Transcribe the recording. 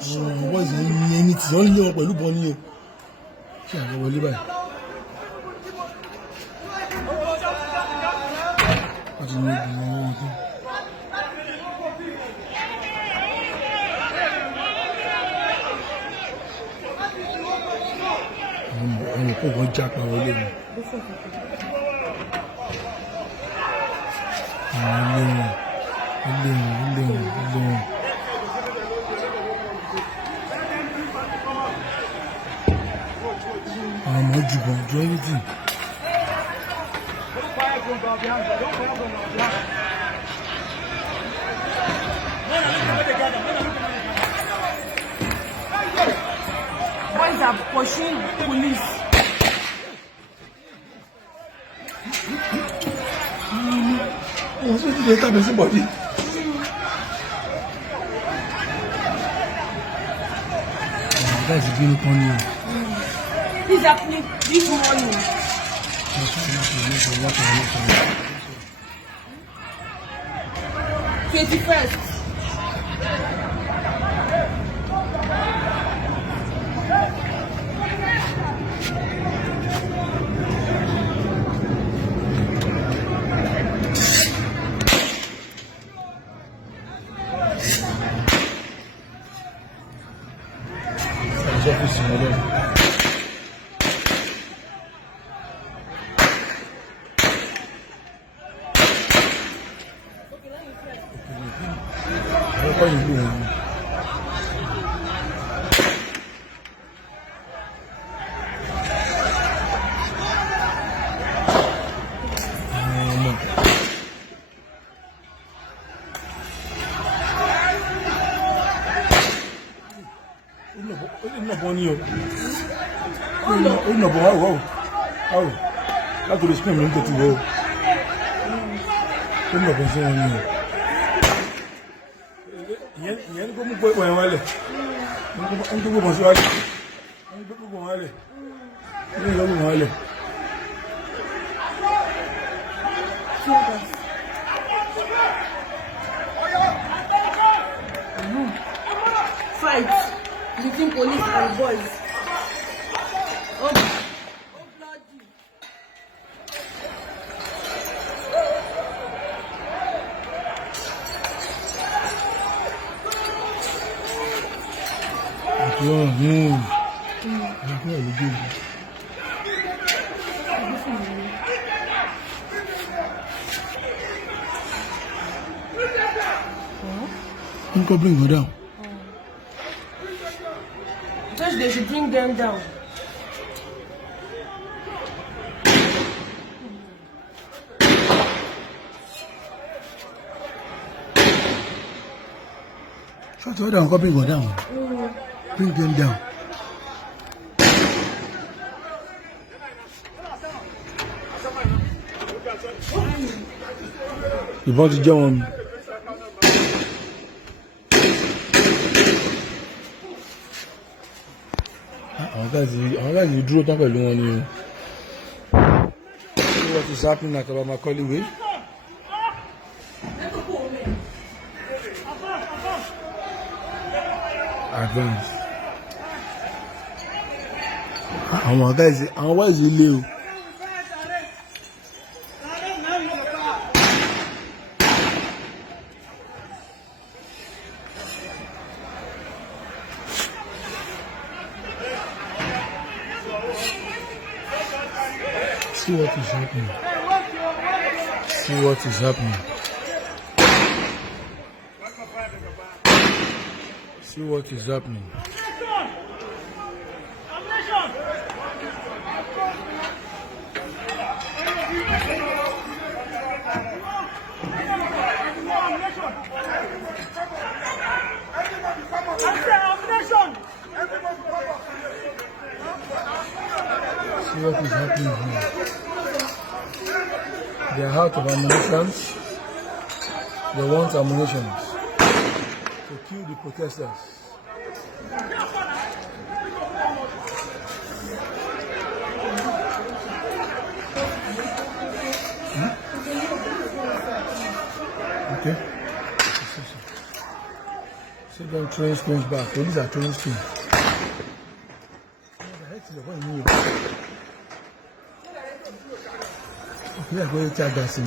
wọ́n sì ń yin ẹni tí wọ́n ń lé wọn pẹ̀lú bọ́ ní o ṣé àwọn wọlé báyìí wọ́n ti ní ibi wọn tó. àwọn òkú wọn jápa wọlé mi. ilé wọn. àwọn ọmọ jùbọ̀ ju everything. Boys are pushing police. What's with the time somebody? That's a beautiful one. This is happening this morning. 21st. Láti lè spin mi ní tètè wọ́ ó nà bọ́ sí wọn ní o ìyẹn ní kó mú pọ̀ ẹ̀wọ̀n ẹlẹ̀ ní tó gbogbo sí wálẹ̀ ní tó gbogbo wọn ẹlẹ̀ ní ìlú gbogbo wọn ẹlẹ̀ Fight between police and boys. You can bring her down. Just they should bring them down. Shut her down, bring her down. Bring them down. Ìbọn ti jẹ́ wọn. Àwọn guys dúró tán pẹ̀lú wọn ni o. What is happening at Alabama College? Advance. Àwọn guys ilé o. See what is happening. See what is happening. See what is happening. See what is happening here. They are out of ammunition. They want ammunition to kill the protesters. Okay. Children throwing stones back. Police are throwing stones. Yeah, go to Chagasi.